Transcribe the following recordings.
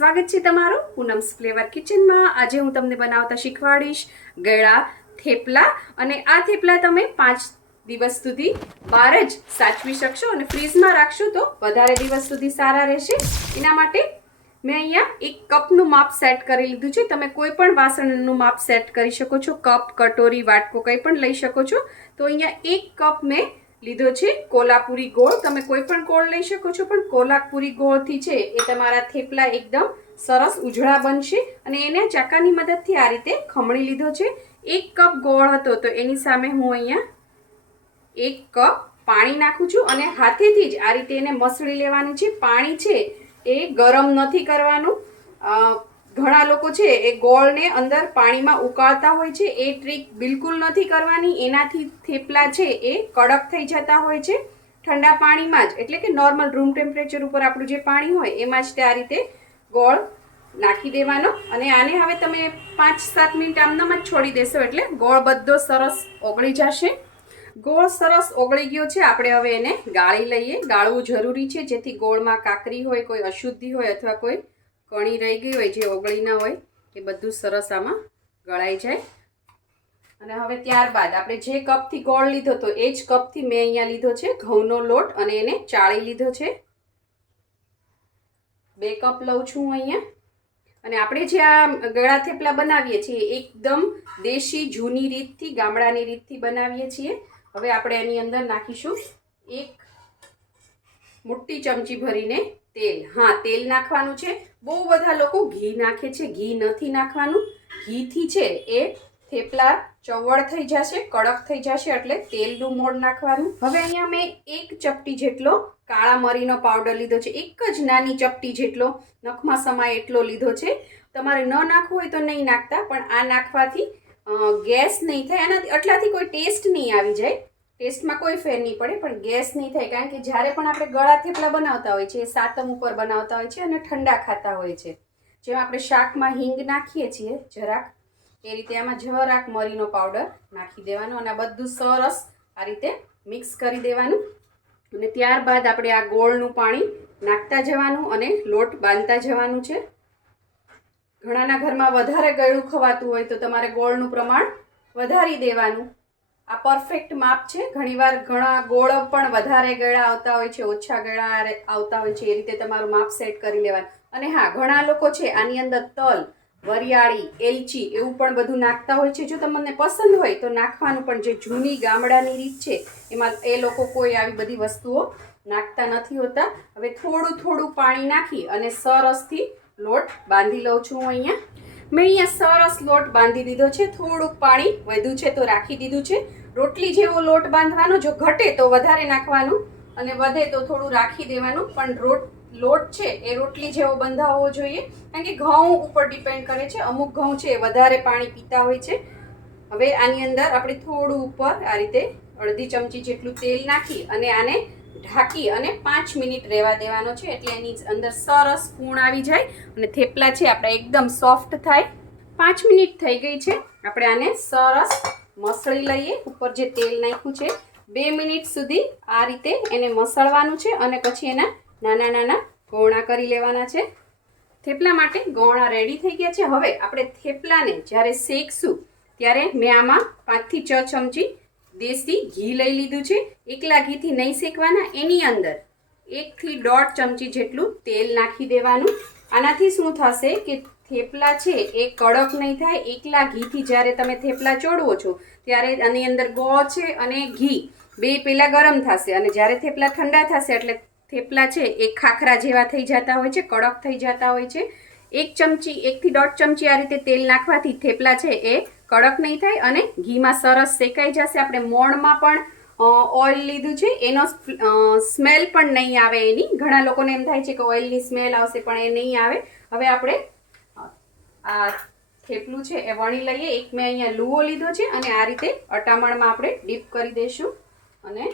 સ્વાગત છે તમારું પૂનમ્સ ફ્લેવર કિચનમાં। આજે હું તમને બનાવતા શીખવાડીશ ગળા થેપલા। અને આ થેપલા તમે 5 દિવસ સુધી બહાર જ સાચવી શકશો અને ફ્રીઝમાં રાખશો તો વધારે દિવસ સુધી સારા રહેશે। એના માટે મેં અહીંયા 1 કપનું માપ સેટ કરી લીધું છે। તમે કોઈ પણ વાસણનું માપ સેટ કરી શકો છો, કપ, કટોરી, વાટકો કંઈ પણ લઈ શકો છો। તો અહીંયા 1 કપ મેં લીધો છે કોલ્હાપુરી ગોળ। તમે કોઈ પણ ગોળ લઈ શકો છો, પણ કોલ્હાપુરી ગોળથી છે એ તમારા થેપલા એકદમ સરસ ઉજળા બનશે। અને એને ચાકાની મદદથી આ રીતે ખમણી લીધો છે। 1 કપ ગોળ હતો તો એની સામે હું અહીંયા 1 કપ પાણી નાખું છું અને હાથેથી જ આ રીતે એને મસળી લેવાનું છે। પાણી છે એ ગરમ નથી કરવાનું। ઘણા લોકો છે એ ગોળને અંદર પાણીમાં ઉકાળતા હોય છે, એ ટ્રીક બિલકુલ નથી કરવાની। એનાથી થેપલા છે એ કડક થઈ જતા હોય છે। ઠંડા પાણીમાં જ, એટલે કે નોર્મલ રૂમ ટેમ્પરેચર ઉપર આપણું જે પાણી હોય એમાં જ તે આ રીતે ગોળ નાખી દેવાનો। અને આને હવે તમે 5-7 મિનિટ આમનામ જ છોડી દેશો એટલે ગોળ બધો સરસ ઓગળી જશે। ગોળ સરસ ઓગળી ગયો છે, આપણે હવે એને ગાળી લઈએ। ગાળવું જરૂરી છે જેથી ગોળમાં કાકરી હોય, કોઈ અશુદ્ધિ હોય અથવા કોઈ કણી રહી ગઈ હોય જે ઓગળી ના હોય એ બધું સરસ આમાં ગળાઈ જાય। અને હવે ત્યારબાદ આપણે જે કપથી ગોળ લીધો તો એ જ કપથી મેં અહીંયા લીધો છે ઘઉંનો લોટ અને એને ચાળી લીધો છે। 2 કપ લઉં છું હું અહીંયા। અને આપણે જે આ ગળા થેપલા બનાવીએ છીએ એકદમ દેશી જૂની રીતથી, ગામડાની રીતથી બનાવીએ છીએ। હવે આપણે એની અંદર નાખીશું 1 મોટી ચમચી ભરીને તેલ। હા, તેલ નાખવાનું છે। બહુ બધા લોકો ઘી નાખે છે, ઘી નથી નાખવાનું। ઘીથી છે એ થેપલા ચવળ થઈ જશે, કડક થઈ જશે, એટલે તેલનું મોણ નાખવાનું। હવે અહીંયા મેં 1 ચપટી જેટલો કાળા મરીનો પાવડર લીધો છે, એક જ નાની ચપટી જેટલો, નખમાં સમાય એટલો લીધો છે। તમારે ન નાખવું હોય તો નહીં નાખતા, પણ આ નાખવાથી ગેસ નહીં થાય, એનાથી આટલાથી કોઈ ટેસ્ટ નહીં આવી જાય, ટેસ્ટમાં કોઈ ફેર નહીં પડે, પણ ગેસ નહીં થાય। કારણ કે જ્યારે પણ આપણે ગળા થેપલા બનાવતા હોય છે એ સાતમ ઉપર બનાવતા હોય છે અને ઠંડા ખાતા હોય છે। જેમ આપણે શાકમાં હિંગ નાખીએ છીએ જરાક, એ રીતે આમાં જરાક મરીનો પાવડર નાખી દેવાનો અને બધું સરસ આ રીતે મિક્સ કરી દેવાનું। અને ત્યારબાદ આપણે આ ગોળનું પાણી નાખતા જવાનું અને લોટ બાંધતા જવાનું છે। ઘણાના ઘરમાં વધારે ગળ્યું ખવાતું હોય તો તમારે ગોળનું પ્રમાણ વધારી દેવાનું। આ પરફેક્ટ માપ છે। ઘણીવાર ઘણા ગોળ પણ વધારે ગળા આવતા હોય છે, ઓછા ગળા આવતા હોય છે, એ રીતે તમારું માપ સેટ કરી લેવાનું। અને હા, ઘણા લોકો છે આની અંદર તલ, વરિયાળી, એલચી એવું પણ બધું નાખતા હોય છે। જો તમને પસંદ હોય તો નાખવાનું, પણ જે જૂની ગામડાની રીત છે એમાં એ લોકો કોઈ આવી બધી વસ્તુઓ નાખતા નથી હોતા। હવે થોડું થોડું પાણી નાખી અને સરસથી લોટ બાંધી લઉં છું હું અહીંયા। મેં અહીંયા સરસ લોટ બાંધી દીધો છે। થોડુંક પાણી વધ્યું છે તો રાખી દીધું છે। રોટલી જેવો લોટ બાંધવાનો, જો ઘટે તો વધારે નાખવાનું અને વધે તો થોડું રાખી દેવાનું, પણ લોટ છે એ રોટલી જેવો બંધાવવો જોઈએ। કારણ કે ઘઉં ઉપર ડિપેન્ડ કરે છે, અમુક ઘઉં છે એ વધારે પાણી પીતા હોય છે। હવે આની અંદર આપણે થોડું ઉપર આ રીતે અડધી ચમચી જેટલું તેલ નાખી અને આને ઢાંકી અને 5 મિનિટ રહેવા દેવાનો છે, એટલે એની અંદર સરસ ફૂણ આવી જાય અને થેપલા છે આપણા એકદમ સોફ્ટ થાય। 5 મિનિટ થઈ ગઈ છે, આપણે આને સરસ મસળી લઈએ। ઉપર જે તેલ નાખ્યું છે 2 મિનિટ સુધી આ રીતે એને મસળવાનું છે અને પછી એના નાના નાના ગોળા કરી લેવાના છે। થેપલા માટે ગોળા રેડી થઈ ગયા છે। હવે આપણે થેપલાને જ્યારે શેકશું ત્યારે મેં આમાં 5 થી 6 ચમચી દેશી ઘી લઈ લીધું છે। એકલા ઘીથી નહીં શેકવાના, એની અંદર 1 થી 1.5 ચમચી જેટલું તેલ નાખી દેવાનું। આનાથી શું થશે કે થેપલા છે એ કડક નહીં થાય। એકલા ઘીથી જ્યારે તમે થેપલા ચોળવો છો ત્યારે આની અંદર ગોળ છે અને ઘી બે પહેલાં ગરમ થશે અને જ્યારે થેપલા ઠંડા થશે એટલે થેપલા છે એ ખાખરા જેવા થઈ જતા હોય છે, કડક થઈ જતા હોય છે। 1 ચમચી 1 થી 1.5 ચમચી આ રીતે તેલ નાખવાથી થેપલા છે એ કડક નહીં થાય અને ઘીમાં સરસ શેકાઈ જશે। આપણે મોણમાં પણ ઓઇલ લીધું છે, એનો સ્મેલ પણ નહીં આવે એની। ઘણા લોકોને એમ થાય છે કે ઓઇલની સ્મેલ આવશે, પણ એ નહીં આવે। હવે આપણે આ થેપલું છે એ વણી લઈએ। એક મેં અહીંયા લુઓ લીધો છે અને આ રીતે અટામણમાં આપણે ડીપ કરી દઈશું અને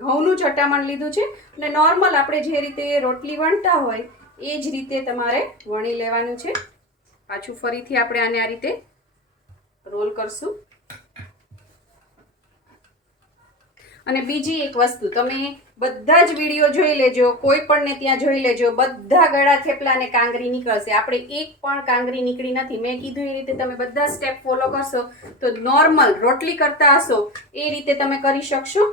ઘઉંનું જ અટામણ લીધું છે અને નોર્મલ આપણે જે રીતે રોટલી વણતા હોય એ જ રીતે તમારે વણી લેવાનું છે। પાછું ફરીથી આપણે આને આ રીતે રોલ કરશું। અને બીજી એક વસ્તુ, તમે બધા જ વિડીયો જોઈ લેજો, કોઈ પણને ત્યાં જોઈ લેજો, બધા ગળા થેપલા અને કાંગરી નીકળશે. આપણે એક પણ કાંગરી નીકળી નથી. મેં કીધું એ રીતે તમે બધા સ્ટેપ ફોલો કરશો તો નોર્મલ રોટલી કરતા હશો એ રીતે તમે કરી શકશો.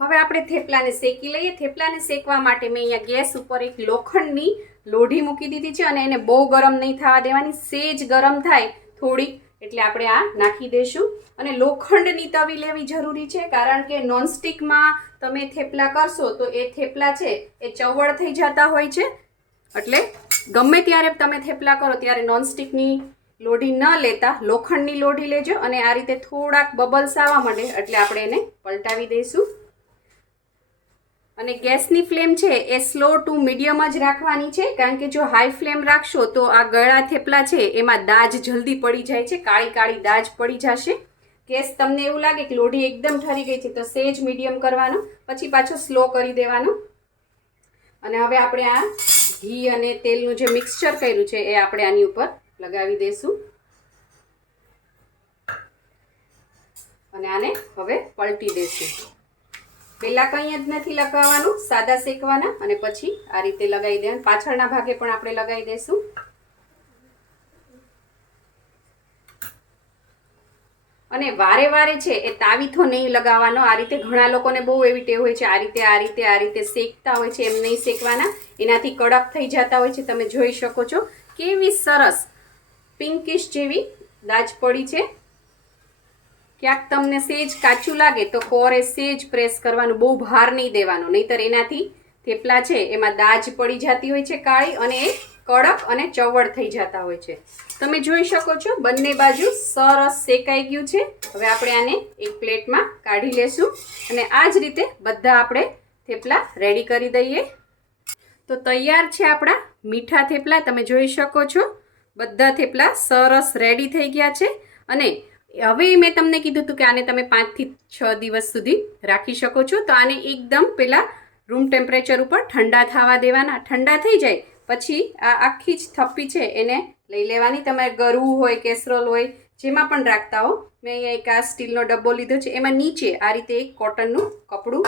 હવે આપણે થેપલાને શેકી લઈએ. થેપલાને શેકવા માટે મેં અહીંયા ગેસ ઉપર એક લોખંડની લોઢી મૂકી દીધી છે અને એને બહુ ગરમ નહીં થવા દેવાની. સેજ ગરમ થાય થોડીક એટલે આપણે આ નાખી દઈશું. અને લોખંડની તવી લેવી જરૂરી છે, કારણ કે નોનસ્ટિકમાં તમે થેપલા કરશો તો એ થેપલા છે એ ચવડ થઈ જતા હોય છે. એટલે ગમે ત્યારે તમે થેપલા કરો ત્યારે નોનસ્ટિકની લોઢી ન લેતા લોખંડની લોઢી લેજો. અને આ રીતે થોડાક બબલ્સ આવવા માંડે એટલે આપણે એને પલટાવી દઈશું. અને ગેસની ફ્લેમ છે એ સ્લો ટુ મીડિયમ જ રાખવાની છે, કારણ કે જો હાઈ ફ્લેમ રાખશો તો આ ગળા થેપલા છે એમાં દાજ જલ્દી પડી જાય છે, કાળી કાળી દાજ પડી જશે. ગેસ તમને એવું લાગે કે લોઢી એકદમ ઠરી ગઈ છે તો સેજ મીડિયમ કરવાનો, પછી પાછો સ્લો કરી દેવાનો. અને હવે આપણે આ ઘી અને તેલનું જે મિક્સચર કર્યું છે એ આપણે આની ઉપર લગાવી દઈશું. અને આને હવે પલટી દઈશું. પહેલાં કંઈ જ નથી લગાવવાનું, સાદા શેકવાના અને પછી આ રીતે લગાવી દેવાનું. પાછળના ભાગે પણ આપણે લગાવી દઈશું. અને વારે વારે છે એ તાવીથો નહીં લગાવવાનો. આ રીતે ઘણા લોકોને બહુ એવી ટેવ હોય છે આ રીતે શેકતા હોય છે, એમ નહીં શેકવાના, એનાથી કડક થઈ જતા હોય છે. તમે જોઈ શકો છો કેવી સરસ પિંકિશ જેવી દાજ પડી છે. ક્યાંક તમને સેજ કાચું લાગે તો કોરે સેજ પ્રેસ કરવાનું, બહુ ભાર નહીં દેવાનો, નહીંતર એનાથી થેપલા છે એમાં દાજ પડી જતી હોય છે કાળી, અને એ કડક અને ચવડ થઈ જતા હોય છે. તમે જોઈ શકો છો બંને બાજુ સરસ શેકાઈ ગયું છે. હવે આપણે આને એક પ્લેટમાં કાઢી લેશું અને આ જ રીતે બધા આપણે થેપલા રેડી કરી દઈએ. તો તૈયાર છે આપણા મીઠા થેપલા. તમે જોઈ શકો છો બધા થેપલા સરસ રેડી થઈ ગયા છે. અને હવે મેં તમને કીધું હતું કે આને તમે 5 થી 6 દિવસ સુધી રાખી શકો છો. તો આને એકદમ પહેલાં રૂમ ટેમ્પરેચર ઉપર ઠંડા થવા દેવાના. ઠંડા થઈ જાય પછી આ આખી જ થપ્પી છે એને લઈ લેવાની. તમારે ગરવું હોય, કેસરોલ હોય, જેમાં પણ રાખતા હો. મેં અહીંયા એક આ સ્ટીલનો ડબ્બો લીધો છે, એમાં નીચે આ રીતે એક કોટનનું કપડું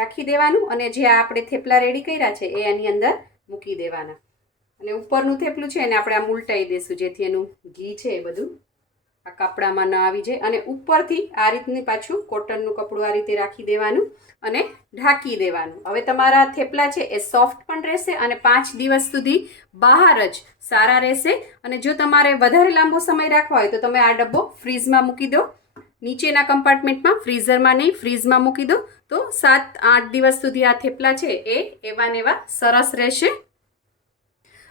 રાખી દેવાનું અને જે આપણે થેપલા રેડી કર્યા છે એ આની અંદર મૂકી દેવાના. અને ઉપરનું થેપલું છે એને આપણે આમ ઉલટાવી દઈશું, જેથી એનું ઘી છે એ બધું આ કપડામાં ન આવી જાય. અને ઉપરથી આ રીતની પાછું કોટનનું કપડું આ રીતે રાખી દેવાનું અને ઢાંકી દેવાનું. હવે તમારા થેપલા છે એ સોફ્ટ પણ રહેશે અને 5 દિવસ સુધી બહાર જ સારા રહેશે. અને જો તમારે વધારે લાંબો સમય રાખવા હોય તો તમે આ ડબ્બો ફ્રીઝમાં મૂકી દો, નીચેના કમ્પાર્ટમેન્ટમાં, ફ્રીઝરમાં નહીં, ફ્રીઝમાં મૂકી દો તો 7-8 દિવસ સુધી આ થેપલા છે એ એવા ને એવા સરસ રહેશે.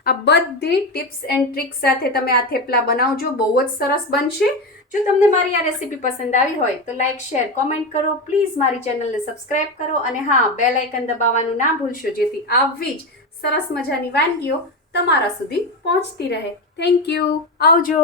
આ બધી ટિપ્સ એન્ડ ટ્રિક્સ સાથે તમે આ થેપલા બનાવજો, બહુ જ સરસ બનશે. જો તમને મારી આ રેસીપી પસંદ આવી હોય તો લાઇક, શેર, કોમેન્ટ કરો. પ્લીઝ મારી ચેનલને સબસ્ક્રાઇબ કરો અને હા, બેલ આઇકન દબાવવાનું ના ભૂલશો, જેથી આવી જ સરસ મજાની વાનગીઓ તમારા સુધી પહોંચતી રહે. Thank you. આવજો.